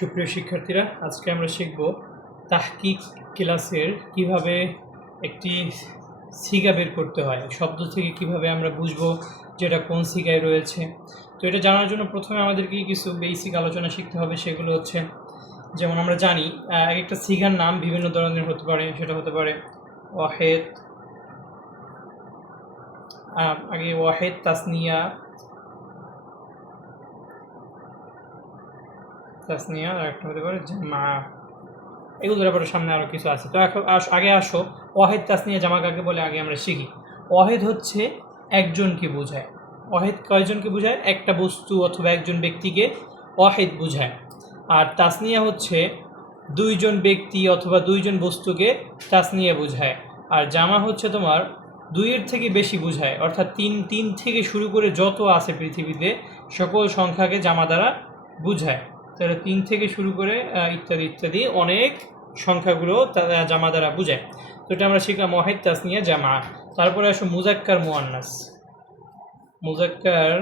সুপ্রিয় শিক্ষার্থীরা, আজকে আমরা শিখব তাহকিক ক্লাসের কিভাবে একটি সিগা বের করতে হয়। শব্দ থেকে কিভাবে আমরা বুঝবো যে এটা কোন সিগায় রয়েছে। তো এটা জানার জন্য প্রথমে আমাদেরকে কিছু বেসিক আলোচনা শিখতে হবে। সেগুলো হচ্ছে, যেমন আমরা জানি এক একটা সিগার নাম বিভিন্ন ধরনের হতে পারে। সেটা হতে পারে ওয়াহেদ, আগে ওয়াহেদ, তাসনিয়া, আর একটা হতে পারে জামা। এগুলোর ব্যাপারে সামনে আরও কিছু আছে। তো এখন আগে আসো ওয়াহেদ, তাসনিয়া, জামা কাকে বলে আগে আমরা শিখি। ওয়াহেদ হচ্ছে একজনকে বোঝায়। ওয়াহেদ কয়জনকে বোঝায়? একটা বস্তু অথবা একজন ব্যক্তিকে ওয়াহেদ বোঝায়। আর তাসনিয়া হচ্ছে দুইজন ব্যক্তি অথবা দুইজন বস্তুকে তাসনিয়া বোঝায়। আর জামা হচ্ছে তোমার দুইয়ের থেকে বেশি বোঝায়, অর্থাৎ তিন থেকে শুরু করে যত আছে পৃথিবীতে সকল সংখ্যাকে জামা দ্বারা বোঝায়। তাহলে 3 থেকে শুরু করে ইত্যাদি ইত্যাদি অনেক সংখ্যাগুলো জামা দ্বারা বোঝায়। তো এটা আমরা শিখলাম ওয়াহেদ, তাসনিয়া, জামা। তারপরে আসো মুজাক্কার, মুআন্নাস। মুজাক্কার,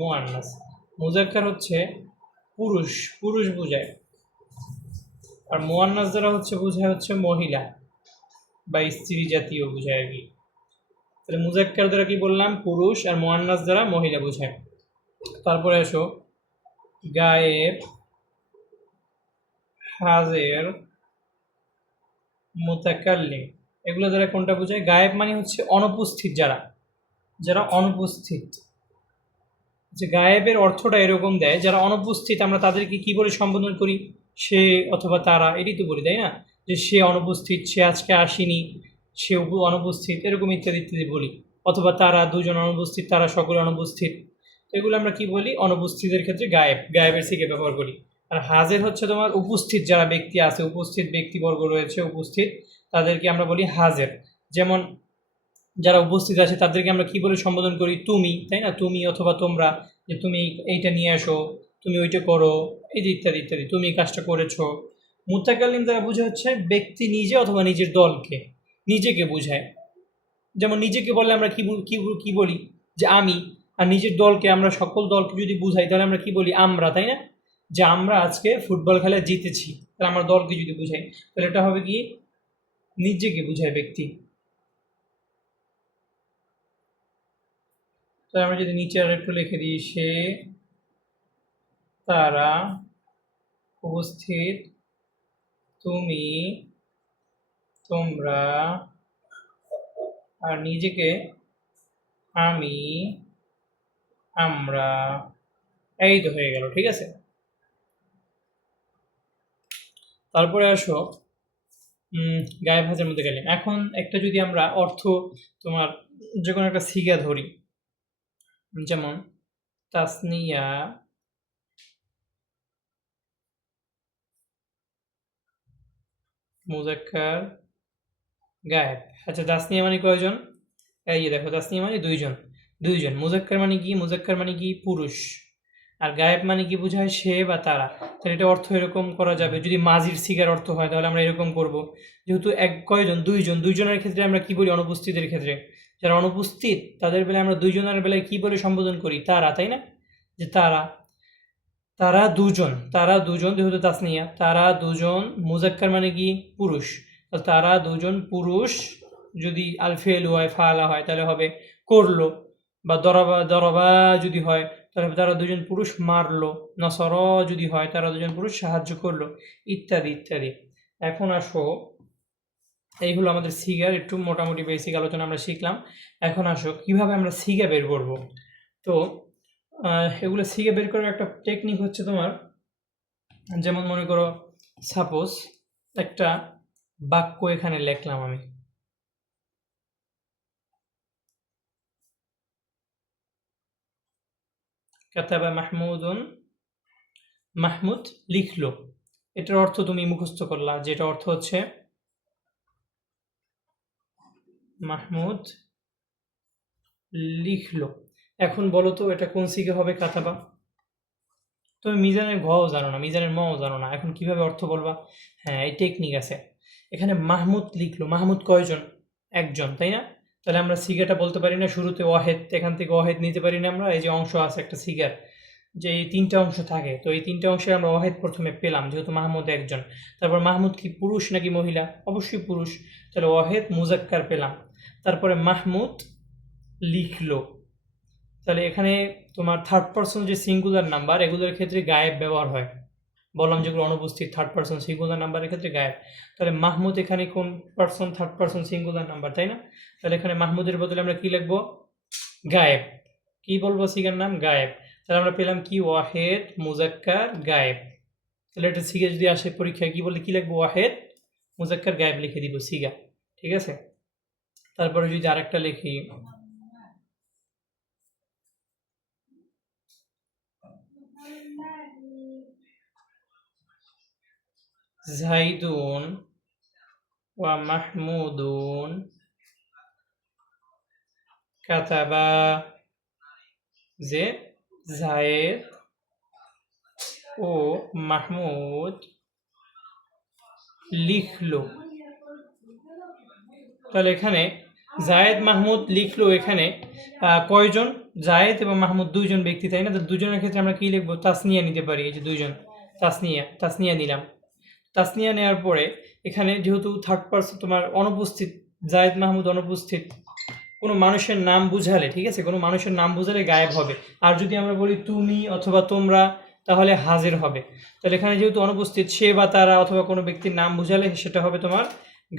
মুআন্নাস। মুজাক্কার হচ্ছে পুরুষ বোঝায়, আর মুআন্নাস দ্বারা বোঝায় হচ্ছে মহিলা বা স্ত্রী জাতীয় বোঝায় আর কি। তাহলে মুজাক্কার দ্বারা কি বললাম? পুরুষ, আর মুআন্নাস দ্বারা মহিলা বোঝায়। তারপরে আসো গায়েব, হাজের, মুতাকাল্লিম। এগুলো দ্বারা কোনটা বোঝায়? গায়েব মানে হচ্ছে অনুপস্থিত, যারা অনুপস্থিত। যে গায়েবের অর্থটা এরকম দেয়, যারা অনুপস্থিত আমরা তাদেরকে কি বলে সম্বোধন করি? সে অথবা তারা, এটাই তো বলি, তাই না? যে সে অনুপস্থিত, সে আজকে আসেনি, সে অনুপস্থিত, এরকম ইত্যাদি ইত্যাদি বলি। অথবা তারা দুজন অনুপস্থিত, তারা সকলে অনুপস্থিত। তো এগুলো আমরা কি বলি? অনুপস্থিতের ক্ষেত্রে গায়েবের সিগা ব্যবহার করি। আর হাজের হচ্ছে তোমার উপস্থিত, যারা ব্যক্তি আছে, উপস্থিত ব্যক্তিবর্গ রয়েছে উপস্থিত, তাদেরকে আমরা বলি হাজের। যেমন যারা উপস্থিত আছে তাদেরকে আমরা কি বলে সম্বোধন করি? তুমি, তাই না? তুমি অথবা তোমরা, যে তুমি এইটা নিয়ে আসো, তুমি ওইটা করো, এই যে ইত্যাদি ইত্যাদি, তুমি কাজটা করেছো। মুতাকাল্লিম দ্বারা বোঝা হচ্ছে ব্যক্তি নিজে অথবা নিজের দলকে, নিজেকে বোঝায়। যেমন নিজেকে বললে আমরা কি বলি? যে আমি। আর নিজের দলকে, আমরা সকল দলকে যদি বুঝাই তাহলে আমরা কি বলি? আমরা, তাই না? যে আমরা আজকে ফুটবল খেলায় জিতেছি, তাহলে আমার দলকে যদি বুঝাই তাহলে এটা হবে কি? নিজেকে বুঝায় ব্যক্তি। তো আমরা যদি নিচে আর একটু লিখে দিই, সে, তারা, উপস্থিত, তুমি, তোমরা, আর নিজেকে আমি, আমরা। এই তো হয়ে গেল, ঠিক আছে। তারপরে আসো গায়েব, হাজের মধ্যে গেলে। এখন একটা যদি আমরা অর্থ তোমার যে কোনো একটা সিগা ধরি, যেমন তাসনিয়া, মুজাক্কার, গায়েব। আচ্ছা, তাসনিয়া মানে কয়জন? এই যে দেখো, তাসনিয়া মানে দুইজন। মুজাক্কার মানে কি? মুজাক্কার মানে কি? পুরুষ। আর গায়েব মানে কি বোঝায়? সে বা তারা। তাহলে এটা অর্থ এরকম করা যাবে। যদি মাজির সিগার অর্থ হয় তাহলে আমরা এরকম করব, যেহেতু কয়জন? দুইজনের ক্ষেত্রে আমরা কি বলি? অনুপস্থিতের ক্ষেত্রে যারা অনুপস্থিত তাদের বেলায় আমরা দুইজনের বেলায় কি বলে সম্বোধন করি? তারা, তাই না? যে তারা দুজন, যেহেতু তাসনিয়া, তারা দুজন। মুজাক্কার মানে কি? পুরুষ। তারা দুজন পুরুষ। যদি আল ফেল হয়, ফালা হয়, তাহলে হবে করলো। বা দরবা যদি হয় তাহলে তারা দুজন পুরুষ মারলো। নসর যদি হয়, তারা দুজন পুরুষ সাহায্য করলো, ইত্যাদি ইত্যাদি। এখন আসো, এই হলো আমাদের সিগার একটু মোটামুটি বেসিক আলোচনা আমরা শিখলাম। এখন আসো কিভাবে আমরা সিগা বের করব। তো এগুলো সিগা বের করার একটা টেকনিক হচ্ছে তোমার, যেমন মনে করো সাপোজ একটা বাক্য এখানে লিখলাম আমি। কাতাবা মাহমুদুন, মাহমুদ লিখলো। এটার অর্থ তুমি মুখস্থ করলা, যেটা অর্থ হচ্ছে মাহমুদ লিখলো। এখন বলো তো এটা কোন সিগা হবে? কাতাবা। তুমি মিজানের ঘও জানো না, মিজানের মও জানো না, এখন কিভাবে অর্থ বলবা? হ্যাঁ, এই টেকনিক আছে। এখানে মাহমুদ লিখলো, মাহমুদ কয়জন? একজন, তাই না? তাহলে আমরা সিগাটা বলতে পারি না শুরুতে ওয়াহেদ, এখান থেকে ওয়াহেদ নিতে পারি না আমরা? এই যে অংশ আছে একটা সিগার, যে এই তিনটা অংশ থাকে, তো এই তিনটা অংশে আমরা ওয়াহেদ প্রথমে পেলাম, যেহেতু মাহমুদ একজন। তারপর মাহমুদ কি পুরুষ নাকি মহিলা? অবশ্যই পুরুষ, তাহলে ওয়াহেদ মুজাক্কার পেলাম। তারপরে মাহমুদ লিখলো, তাহলে এখানে তোমার থার্ড পারসন যে সিঙ্গুলার নাম্বার, এগুলোর ক্ষেত্রে গায়েব ব্যবহার হয়। বললাম যেগুলো অনুপস্থিত থার্ড পারসন সিঙ্গুলার নাম্বারের ক্ষেত্রে গায়েব। তাহলে মাহমুদ এখানে কোন person? Third person singular number, তাই না? তাহলে এখানে মাহমুদের বদলে আমরা কি লিখবো? গায়েব। কি বলবো সিগার নাম? গায়েব। তাহলে আমরা পেলাম কি? ওয়াহেদ মুজাক্কার গায়েব। তাহলে এটা সিগা যদি আসে পরীক্ষায় কি বলে, কি লিখবো? ওয়াহেদ মুজাক্কার গায়েব লিখে দিব সিগা, ঠিক আছে? তারপরে যদি আরেকটা লিখি, জাইদুন ওয়া মাহমুদুন কাতাবা, যে জায়েদ ও মাহমুদ লিখলো। তাহলে এখানে জায়েদ মাহমুদ লিখলো, এখানে কয়জন? জায়েদ এবং মাহমুদ দুইজন ব্যক্তি, তাই না? তো দুজনের ক্ষেত্রে আমরা কি লিখবো? তাসনিয়া নিতে পারি। এই যে দুইজন, তাসনিয়া নিলাম। তাসনিয়া নেওয়ার পরে এখানে যেহেতু থার্ড পারসন তোমার অনুপস্থিত, জায়েদ মাহমুদ অনুপস্থিত, কোনো মানুষের নাম বুঝালে, ঠিক আছে, কোনো মানুষের নাম বুঝালে গায়েব হবে। আর যদি আমরা বলি তুমি অথবা তোমরা, তাহলে হাজির হবে। তাহলে এখানে যেহেতু অনুপস্থিত, সে বা তারা অথবা কোনো ব্যক্তির নাম বুঝালে সেটা হবে তোমার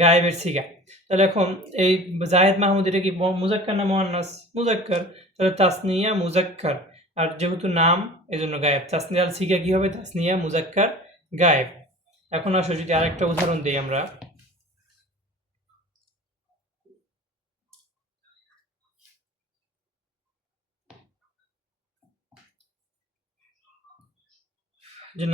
গায়েবের সিগা। তাহলে এখন এই জায়েদ মাহমুদ এটা কি মুজাক্কার না মুয়ান্নাস? মুজাক্কার। তাহলে তাসনিয়া মুজাক্কার, আর যেহেতু নাম এজন্য গায়েব। তাসনিয়ার সিগা কি হবে? তাসনিয়া মুজাক্কার গায়েব। এখন আসো যদি আরেকটা উদাহরণ দিই আমরা, যে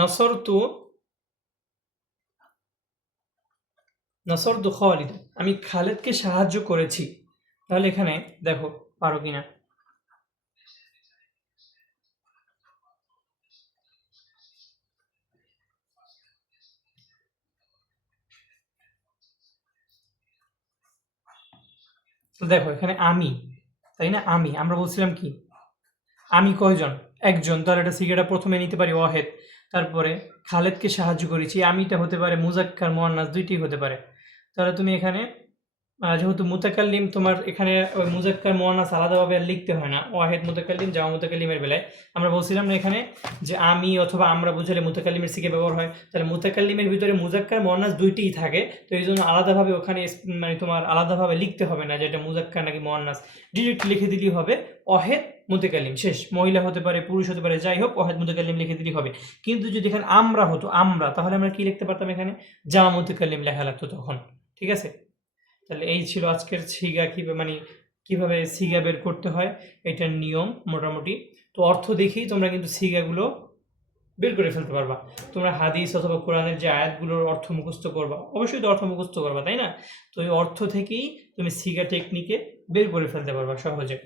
নসরতু খালিদ, আমি খালেদকে সাহায্য করেছি। তাহলে এখানে দেখো পারো কিনা। তো দেখো এখানে আমি, তাই না? আমরা বলছিলাম কি? আমি কয়জন? একজন। তাহলে এটা সিগাটা প্রথমে নিতে পারি ওয়াহেদ। তারপরে খালেদকে সাহায্য করেছি, আমিটা হতে পারে মুজাক্কার মুয়ান্নাস, দুইটিই হতে পারে। তাহলে তুমি এখানে যেহেতু মুতাকাল্লিম, তোমার এখানে ওই মুজাক্কার মুয়ান্নাস আলাদাভাবে আর লিখতে হয় না। ওয়াহেদ মুতাকাল্লিম, জামা মুতাকাল্লিমের বেলায় আমরা বলছিলাম না এখানে যে আমি অথবা আমরা বুঝালে মুতাকাল্লিমের সিগে ব্যবহার হয়। তাহলে মুতাকাল্লিমের ভিতরে মুজাক্কার মুয়ান্নাস দুইটিই থাকে, তো এই জন্য আলাদাভাবে ওখানে মানে তোমার আলাদাভাবে লিখতে হবে না যে এটা মুজাক্কার নাকি মুয়ান্নাস। ডিরেক্ট লিখে দিলেই হবে ওয়াহেদ মুতাকাল্লিম, শেষ। মহিলা হতে পারে, পুরুষ হতে পারে, যাই হোক, ওয়াহেদ মুতাকাল্লিম লিখে দিলেই হবে। কিন্তু যদি এখানে আমরা হতো, আমরা, তাহলে আমরা কি লিখতে পারতাম? এখানে জামা মুতাকাল্লিম লেখা লাগতো তখন, ঠিক আছে? তাহলে এই ছিল আজকের সিগা, কিভাবে সিগা বের করতে হয়, এটার নিয়ম মোটামুটি। তো অর্থ দেখেই তোমরা কিন্তু সিগাগুলো বের করে ফেলতে পারবা। তোমরা হাদিস অথবা কোরআনের যে আয়াতগুলোর অর্থ মুখস্থ করবা, অবশ্যই তো অর্থ মুখস্থ করবা, তাই না? তো এই অর্থ থেকেই তুমি সিগা টেকনিকে বের করে ফেলতে পারবা সহজে।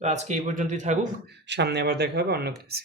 তো আজকে এই পর্যন্তই থাকুক, সামনে আবার দেখা হবে অন্য ক্লাসে।